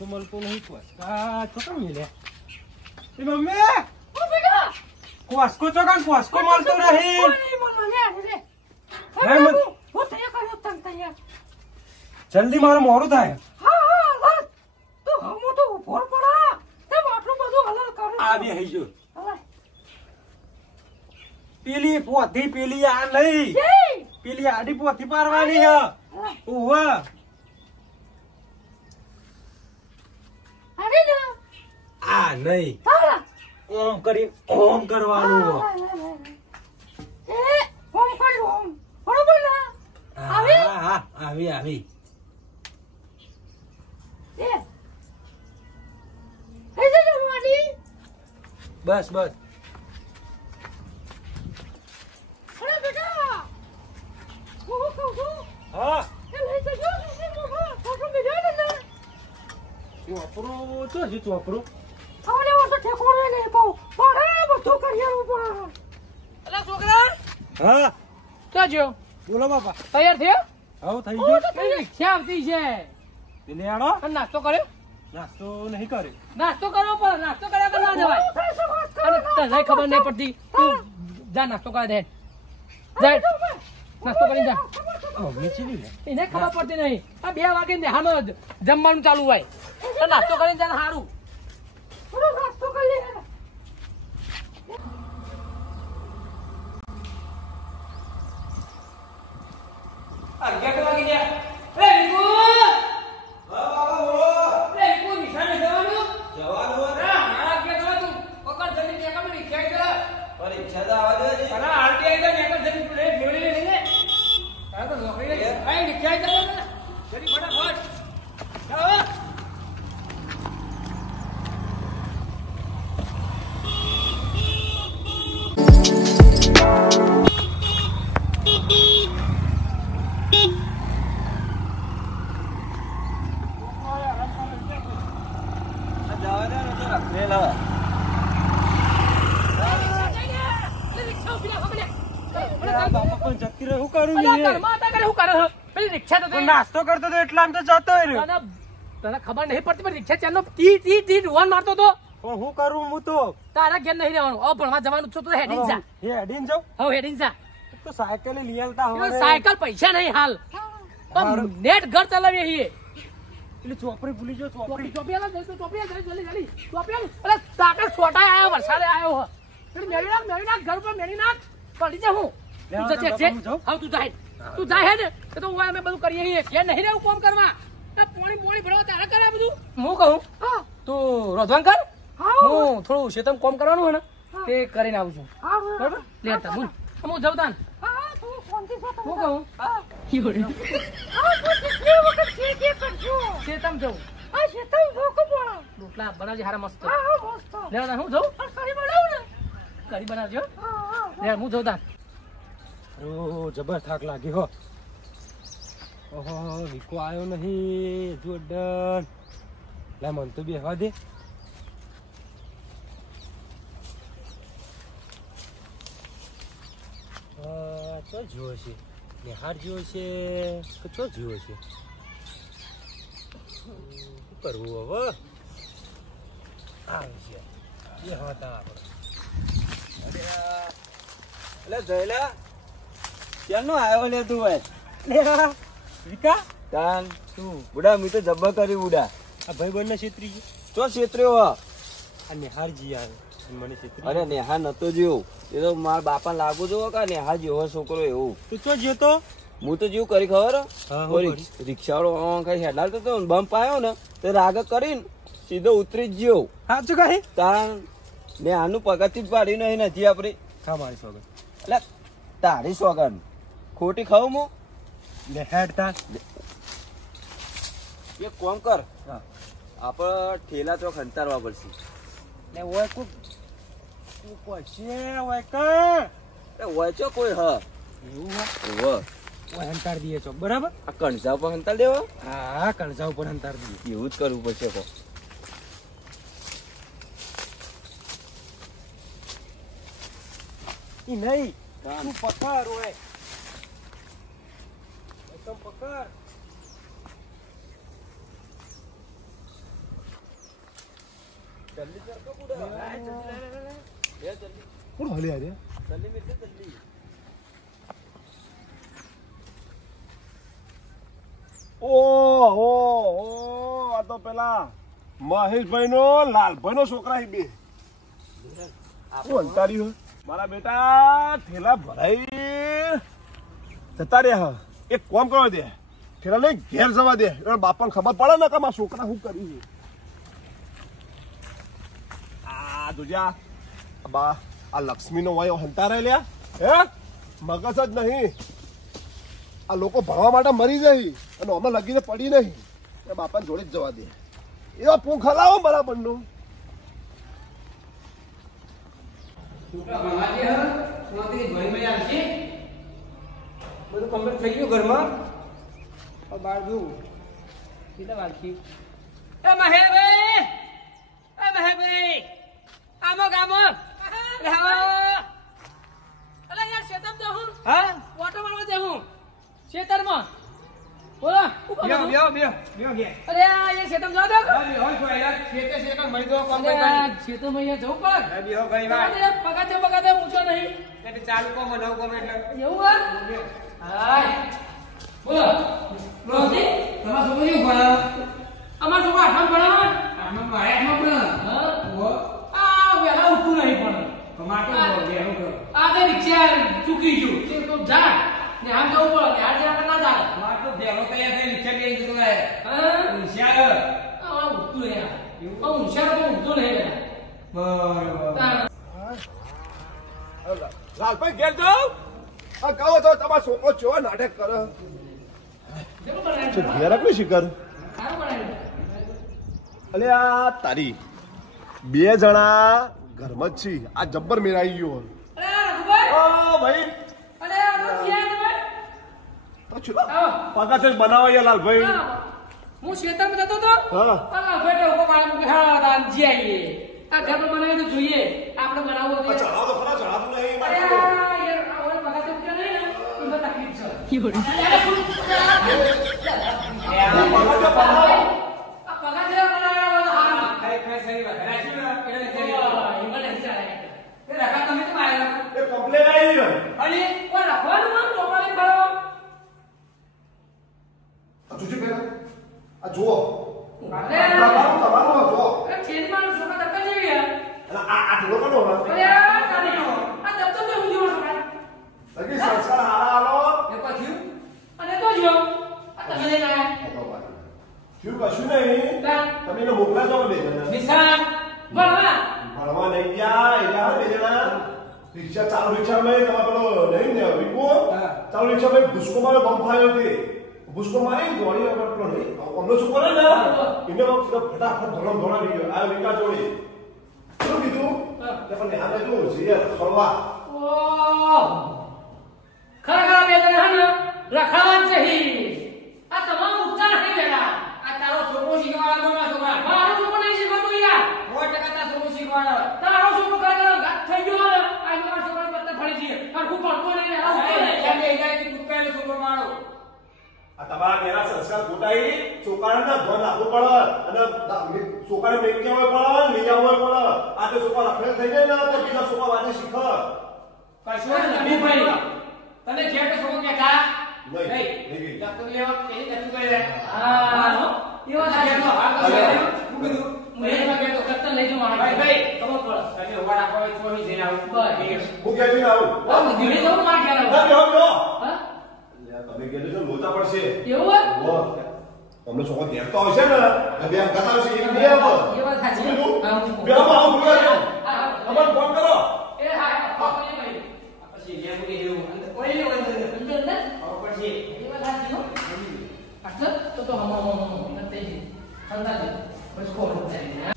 તો મળતો નહીં કોસકા ચોકન મિલે એ મમ્મી ઓ બેટા કોસકો ચોકન કોસકો મળતો નહીં હું તૈયાર કર્યો તમ તૈયાર જલ્દી મારું મોડું થાય હા તું હમો તો ઉપર પડા તે આટલું બધું હલાલ કરે આવી હઈ જો પેલી પોથી પેલી આ નહીં પેલી આડી પોથી પારવાની હે ઓવા અરે ના આ નહીં ઓમ કરી ઓમ કરવાનું ઓમ કરી ઓમ બરોબર ના આવી હા આવી આવી બસ બસ અરે બેટા હું કહું છું હા એ લઈ જજો ફોટો મેળ્યો ને ચોપરો તો છે ચોપરો આવડે વો તો ઠેકોડે નહીં કહું મારે બધું કરીએ ઉપર અલા છોકરા હા ક્યાં જો બોલો બાપા તૈયાર થયો આવો થઈ ગયો રિક્ષા આવતી છે પેલે આડો નાસ્તો કર્યો નાસ્તો નહીં કર્યો નાસ્તો કરવો પડે નાસ્તો કર્યા વગર ના જવાય અને તને ખબર નહીં પડતી તું જા નાસ્તો કરે દે જા નાસ્તો કરીને જા મમ્મી ચીવી લે એને ખબર પડતી નહીં આ 2 વાગે ને હાનો જમવાનું ચાલુ હોય તો નાસ્તો કરીને જા સારું નાસ્તો કરી લે 11 વાગે ગયા એ વિકુ હા બાબા બોલો એ વિકુ નિશાને જવાનું જવાનું હા મારા કે તું પકડ જલ્દી ને કમ રિક્ષા કર પરીક્ષા તો આવવા દે અરે આરટીઆઈ તો ને જલ્દી તું રે ફેવડી લે ને આ તો નોકરી લે આઈ રિક્ષા કર જલ્દી ફટાફટ ચાલો નાસ્તો કરતો તો એટલા તો જતો તને ખબર નહીં પડતી પણ રિક્ષા ચાલનો ટી રૂવાન મારતો તો પણ હું કરું હું તો તારા ઘેર નહીં રહેવાનું હવે ભણવા જવાનું છો તો હેડિંગ જા હેડીને જાઉં હવે હેડિંગ જા તો સાયકલ લઈ આવતા હવે સાયકલ પૈસા નહીં હાલ તો નેટ ઘર ચલાવીએ છીએ એટલે ચોપડી ભૂલી જો ચોપડી ચોપી જલ્દી અરે તાકર છોટા આયો વરસાદે આયો હો મેરી નાખ ઘર પર મેરી નાખ પડી જા હું તું જાય ને તો હું અમે બધું કરીએ છીએ કે નહીં રહેવું કામ કરવા પોણી ભરવા તારા કરે બધું હું કહું તું રોધવાન કર હું થોડું શેતમ કામ કરવાનું હોય ને તે કરીને આવું છું બરાબર લેતા હું જાઉં તાન હું કહું શેતમ જવું રોટલા બનાવજે હારા મસ્ત લેવા હું જાઉં કરી બનાવજો લે હું જાઉં તાન ઓ જબર થાક લાગી હો ઓહો વિકો આવ્યો નહીં જોરદાર લે મન તો બેહવા દે ચો જીવો છે નિહાર જીવો છે કે ચો જીવો છે શું કરવું હવે આવે છે બેહવા તા આપણે અરે જયલા ક્યાંનો આવ્યો લે તું ભાઈ વિકા તાન તું બુડા મી તો જબ્બા કરી બુડા આ ભાઈ બંને છેતરી ગયો તો છેતર્યો આ નેહારજી આવે મને છેતરી અરે નેહાર નતો જીવ એ તો મારા બાપા લાગુ જો કે નેહાર જેવો છોકરો એવું તું ચો જ્યો તો હું તો જીવ કરી ખબર રિક્ષાવાળો કઈ હેડાલતો તો બમ્પ આવ્યો ને તો રાગ કરીને સીધો ઉતરી જ ગયો સાચું કઈ તાન ને આનું પગથી જ પાડી નહીં નથી આપડે હા મારી સોગન એટલે તારી સોગન ખોટી ખાવું હું લે હેડ તાર એક કામ કર આપણે ઠેલા ચોક અંતારવા પડશે લે ઓય કો છે ઓય ક એ ઓય ચો કોઈ હ એવું હ ઓય અંતાર દીએ ચોક બરાબર આ કણજાવ પર અંતાર દેવો હા કણજાવ પર અંતાર દીએ એવું જ કરવું પડશે કો ઈ નહીં તું પકડ ઓય એકદમ પકડ જલ્દી કર તો બુડા આ જલ્દી લે જલ્દી કોણ હલી આજે જલ્દી મિત્ર જલ્દી ઓહો આ તો પેલા મહેશભાઈ નો લાલભાઈ નો છોકરા બે અંતારી મારા બેટા થેલા ભરાઈ જતા રહ્યા એક કોમ કરવા દે થેલા ને ઘેર જવા દે બાપાને ખબર પડે ને કે મારા છોકરા શું કર્યું છે આ દુજા બા આ લક્ષ્મી નો વાયો હંતારે લ્યા હે મગજ જ નહીં આ લોકો ભણવા માટે મરી જાય અને અમે લગીને પડી નહીં એ બાપાને જોડે જ જવા દે એવા પૂંખ હલાવો બરાબર નું બધું કમ્પ્લીટ થઈ ગયું ઘરમાં બાર જોવું કેટલા વાર થી એ મહેભાઈ આમો ગામો અલા યાર શેતમ જાઉં હા ઓટો મારવા જાઉં શેતરમાં બોલા બેઓ અરે આ એ શેતમ જાવ દો હોય તો યાર શેતે મળી દો કોમ ભાઈ શેતો મૈયા જવું પર બેઓ ભાઈ વાત પગાતે ઊંચો નહીં એટલે ચાલુ કોમ નવ કોમ એટલે એવું હાય બોલો રોજી તમાર છોકરી ભણે અમાર છોકરા આઠમા ભણે આઠમા ભણે હા આ વેલા ઉઠું નહીં પણ ટમાટો વેલો કરો આ તે રિક્ષા ચૂકી ગયું તે તો જા ને આમ જવું પડે ને આજે આપણે ના જાય ટમાટો વેલો તૈયાર થઈ રિક્ષા લઈ જતો રહે હા રિક્ષા આ ઉઠું નહીં એવું ઊંચાર તો ઉઠતો નહીં બરાબર લાલભાઈ ઘેર જાઓ આ કહો છો તમારો છોકરો ચો નાટક કરે ઘેર આપણી શિખર અલે આ તારી બે જણા ઘરમાં જ છી આ જબ્બર મેરાઈ ગયો ભાઈ પગા છે બનાવો યાર લાલભાઈ હું શેતરમાં જતો તો હા બેટો ઉભો પાડે હા દાનજી આવીએ આ ઘર બનાવી તો જોઈએ આપણે બનાવવો તો ચડાવો તો ખરા ચડાવતું નહીં અરે યાર ઓર પગા તો કે નહીં ને તો તકલીફ છે પગા જે બનાવ્યો હા ખરેખર સહી વાત રાજી ને એને કરી હિંમત નહીં ચાલે એ રખા તમે તો આયા એ કમ્પ્લેન આવી ને અરે કોઈ રાખવાનું નામ ચોપાલી ભરો આ તુજે પેલા આ જુઓ અરે તમારું જુઓ એ ચેન્જમાં છોકરા ધક્કા જેવી હે આ ઢોલો કનો અરે આ દત્તો તો હું જેવો છોકરા અગે સંસ્કાર હારા આલો એ પછી અને તો જો આ તમે લઈને આયા શું કશું નહીં તમે એને મોકલા જાવ બે જણા નિશાન ભણવા ભણવા નહીં ગયા એટલે બે જણા રિક્ષા ચાલુ રિક્ષા મેં તમારે પેલો નહીં ને વિકો ચાલુ રિક્ષા મેં ભૂસકો મારે બંધ ફાયો તે ભૂસકો મારી દોડી પેલો નહીં અમને શું કરે ને એને ફટાફટ ધોળા ગયો આ વિકા જોડે શું કીધું તે પણ આને જો જીએ ખરવા ખરેખર બે જણા હે ને રખાવાન ચહી આ તમામ ઉપચાર નહીં વેલા આ તારો છોકરો શીખવાડો ના છોકરા મારો છોકરો નહીં શીખવાડતો યાર 100% તારો છોકરો શીખવાડો તારો છોકરો ખરેખર ગાત થઈ ગયો ને આ મારો છોકરો પત્તા ફળી છે પણ હું પડતો નહીં આ ઉઠો નહીં એમ એ જાય કે કુત્તાનો છોકરો મારો આ તમારા મેરા સંસ્કાર ખોટાઈ છોકરાને ધોન આપવું પડે અને છોકરાને મેક્યા હોય પડે લઈ આવવો પડે આ તો છોકરા રખડેલ થઈ જાય ને તો બીજા છોકરા વાતે શીખે કશું નહીં ભાઈ તને જે કે છોકરો કે કા નહીં તો લેવા કેની કશું કરે હા એવા લાગે તો હાલ તો હું કીધું મેં માં કે તો કરતા લઈ જવા ભાઈ ખબર પડે તમે હોવા રાખો ચોવી જઈને આવું બસ હું કેવી આવું હું ધીરે જવું માં કે ના બેહો હા તમે કહેજો છો લોચા પડશે એવું હો અમને છોકરો દેખતો આવશે ને બે ગતા આવશે એક બે આવો એ વાત સાચી બે આવો બોલાવો અમન ફોન કરો એ હા ફોન કરી ભાઈ પછી જે મુકે જેવું અંદર કોઈ ને અંદર પછી એ વાત સાચી હો આટલા તો હમ કરતે જ અંદાજ બસ કોણ થાય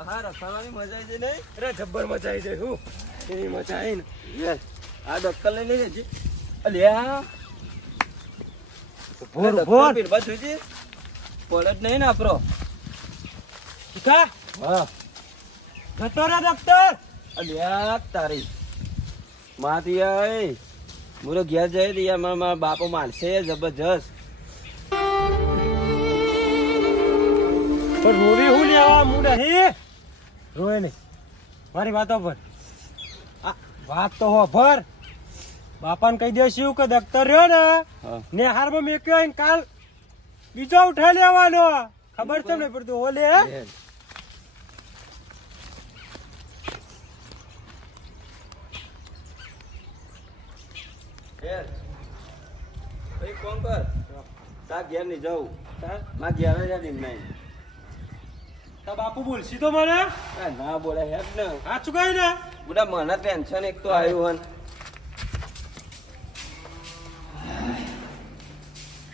હા રખડવાની મજા આવી જાય નહીં અરે જબ્બર મજા આવી જાય હું એની મજા આવી ને યસ આ ડક્કલ લઈને જજે અલ્યા ભોર પીરબા જોઈજે પલટ નહીં ને આપરો શીખા હા જતો રે ડોક્ટર અલ્યા તારી માતી આય મુરો ઘેર જાય તો યાર મારા બાપો મારશે જબરજસ્ત પણ મૂવી હું લેવા હું નહીં રોય નહીં મારી વાતો પર વાત તો હો ભર બાપાને કહી દેશું કે દફતર રહ્યો ને નેહારમાં મેક્યો ને કાલ બીજો ઉઠાઈ લેવાનો ખબર છે ને પડતું ઓલે કોણ કર તા ઘેર નહીં જવું માં ઘેર જ નહીં તા બાપુ બોલશી તો મને ના બોલે હેડ ને આ ચુકાઈ ને બધા મને ટેન્શન એક તો આવ્યું હન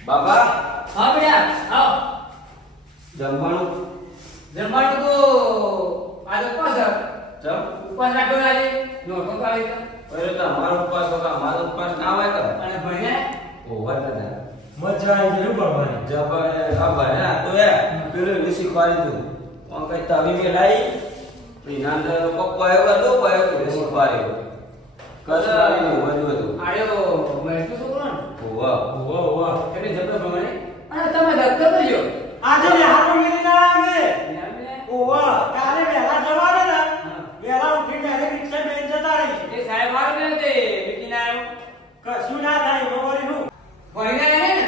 બાબા હા બેટા આવો જમવાનું તો આજે ઉપવાસ જમ ઉપવાસ રાખ્યો આજે નોટો ખાવી અરે તમારો ઉપવાસ તો મારો ઉપવાસ ના હોય તો અને ભણે ઓવર ના મજા આવી ગયું ભણવાની જબર આ ભણ્યા તો પેલું એને શીખવાડી દઉં કોણ કઈ તવી મેલાઈ નામ પપ્પાયો હતો પપ્પાયો તો શીખવાડ્યો કસરાની બધું આયો મેં તો છોકરો ઓવા એટલે જબર ભણે અને તમે દફતર કરજો આજે હાથ મેલી ના આવે ઓવા કાલે વહેલા જવાના ને વહેલા ઉઠી ડાયરેક્ટ રિક્ષા બેન જતા રહી એ સાહેબ આવે ને તે મીટિંગ આવ્યો કશું ના થાય બરોબરનું ભણીને આવે ને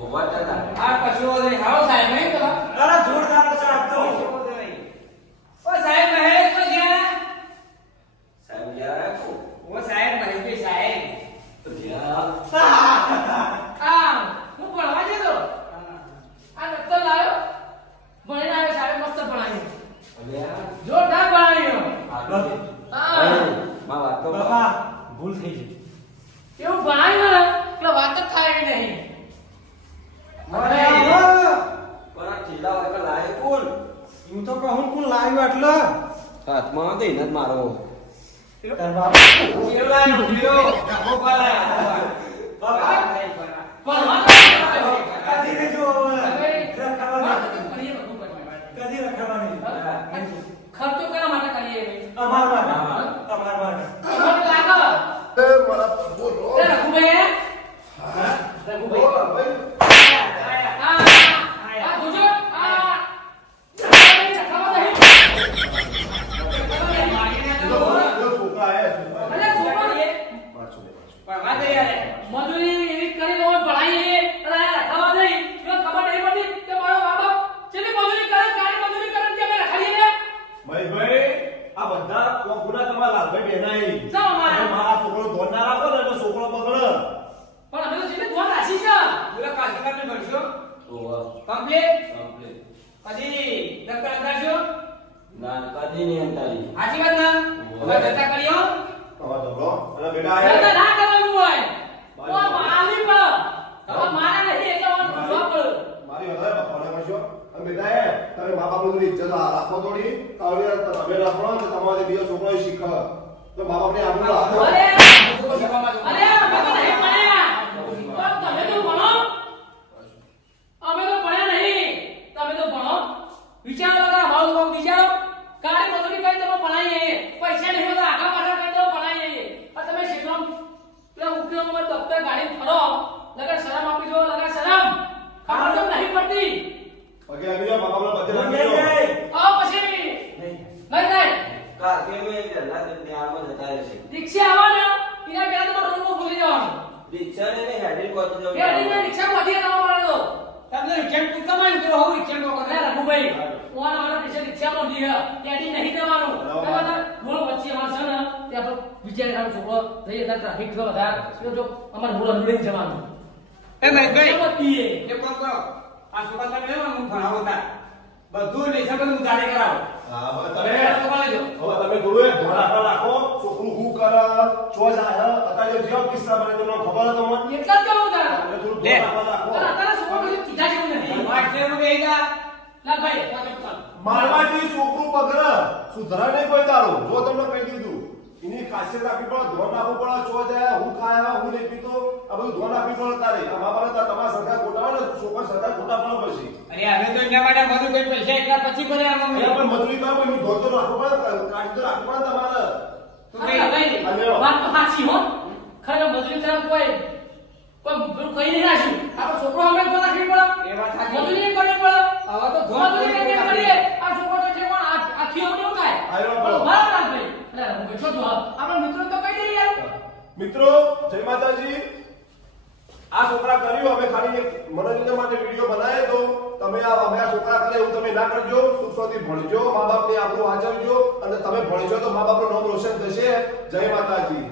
ઓવા તતા આ કશું નહીં હાલો સાહેબ નહીં તો અરે જોરદાર સાહેબ તો ઓ સાહેબ મહે તો જ્યાં સાહેબ યાર ઓ સાહેબ મહે કે સાહેબ તો જ્યાં આ હું ભણવા જતો આ દફતર લાવ્યો ભણીને આવ્યો સાહેબ મસ્ત ભણાવ્યું અલ્યા જોરદાર ભણાવ્યું આગળ માં વાત તો બાપા ભૂલ થઈ ગઈ એવું ભણાવ્યું ને એટલે વાત જ થાય એવી નહીં અરે પણ ચીલા વાળા લાય કોણ હું તો કહું કોણ લાવ્યો એટલે હાથમાં દે ને મારો તાર બાપ જીરો લાવ્યો જીરો ઓ પાલા બાપા ભણવા કદી રે જો રખાવાની કદી રખાવાની ખર્ચો કરા માટે કરીએ અમાર માટે તમને લાગો એ મારા પ્રભુ રો એ રઘુભાઈ હા રઘુભાઈ ભાઈ આ જોજો આ છોકરા આયા મજૂરી એવી કરી લો ભણાઈએ અને રખાવા દઈ જો ખબર નહીં પડતી કે મારો બાપ ચેલી મજૂરી કરે કાળી મજૂરી કરે કે અમે રખાઈએ ને ભાઈ આ બધા કોકુના તમારા લાલભાઈ બેનાઈ જાઓ મારા મારા છોકરો ધોન ના રાખો ને તો છોકરો બગડે પણ અમે તો જેને ધોન રાખી છે બોલા કાશી કાપી ભરશો ઓવા કમ્પ્લીટ કમ્પ્લીટ કદી દફતર અંદાજો ના કદી નહીં અંતારી હાજી વાત ના હવે જતા કર્યો તમારો ધબરો અને બેટા જતા આયા ના કરવાનું હોય ઓ માલી પર હવે મારા નહીં એટલે ઓન જોવા પડે મારી વધારે બખોડા કરશો અને બેટા એ તમે મા બાપની ઇજ્જત રાખો થોડી કાવડી તમે રાખો તો તમારે બીજો છોકરો શીખ તો મા બાપની આબરૂ રાખો અરે અરે અમે તો નહીં ભણ્યા પણ તમે તો ભણો અમે તો ભણ્યા નહીં તમે તો ભણો વિચારો કે અમારું કામ વિચારો કાળી મજૂરી કરી તમે ભણાઈએ પૈસા નહીં હોતા આગા પાછા કરી દો ભણાઈએ આ તમે શીખો પેલા ઉકેલોમાં દફતર ગાડી ફરો લગા શરમ આપી દો લગા શરમ ખબર તો નહીં પડતી ઓકે આવી મા બાપને બધે નહીં રાખી આવો પછી નહીં નહીં કા કે મે જલ્લા દિન આમાં જતા રહેશે રિક્ષા આવવાનો એના પહેલા તો રૂમ ભૂલી જવાનું રિક્ષા ને હેડિંગ કરતો જાવ કે રિક્ષા રિક્ષા વધી જવા પડે તમને રિક્ષા તું કમાઈ તો હું રિક્ષા નો કરે રઘુભાઈ ઓન અમારા પૈસા રિક્ષા માં દી ત્યાંથી નહીં જવાનું તમારા બોલો વચ્ચે અમાર છે ને તે આપણે વિચાર કરો છોકરો થઈ હતા ટ્રાફિક થયો હતા જો અમાર બોલો લઈ જવાનું એ ભાઈ એ કોણ કરો આ સુકા તમે હું ભણાવો તા બધું લેસન બધું જાણે કરાવો હા હવે તમે તમે તમારે જો હવે તમે થોડું એક ધોન આપવા રાખો છોકરું હું કરે છો જાય અત્યારે જેવો કિસ્સા મને તમને ખબર હતો મને એટલા જ કહું તારા તમે થોડું લે. ધોન આપવા રાખો તારા છોકરો પછી કીધા જેવું નથી વાટલેમાં બેહી જા લા ભાઈ વાતો ચાલ મારવાથી છોકરું બગડે સુધરા નહીં કોઈ તારું જો તમને કહી દીધું એની ખાસિયત આપવી પડે ધોન આપવું પડે છો જાય હું ખાયા હું નહીં પીતો આ બધું ધોન આપવી પડે તારે આ મા બાપ તમારા સરકાર ખોટા હોય ને છોકરા સરકાર ખોટા પડે પછી અરે હવે તો એના માટે બધું કોઈ પૈસા એટલા પછી ભરે આ મમ્મી અહીંયા પણ મજૂરી કરો એનું ધોન તો રાખવું પડે કાઢી તો રાખવું પડે તમારે તું અરે કઈ ભાઈ વાત તો સાચી હો ખરેખર મજૂરી તરફ કોઈ પણ પેલું કઈ નહીં રાખ્યું આપણો છોકરો અમે તો રાખવી પડે એ વાત સાચી. મજૂરી કરવી પડે હવે તો ધોન મજૂરી કરીએ આ છોકરો તો છે પણ આખી કેવું થાય આ મિત્રો જય માતાજી. આ છોકરા કર્યું અમે ખાલી એક મનોરંજન માટે વિડીયો બનાવ્યો તો તમે અમે આ છોકરા કરે એવું તમે ના કરજો. સુખ શાંતિ ભણજો, મા બાપને આપણું આચરજો અને તમે ભણજો તો મા બાપનું નામ રોશન થશે. જય માતાજી.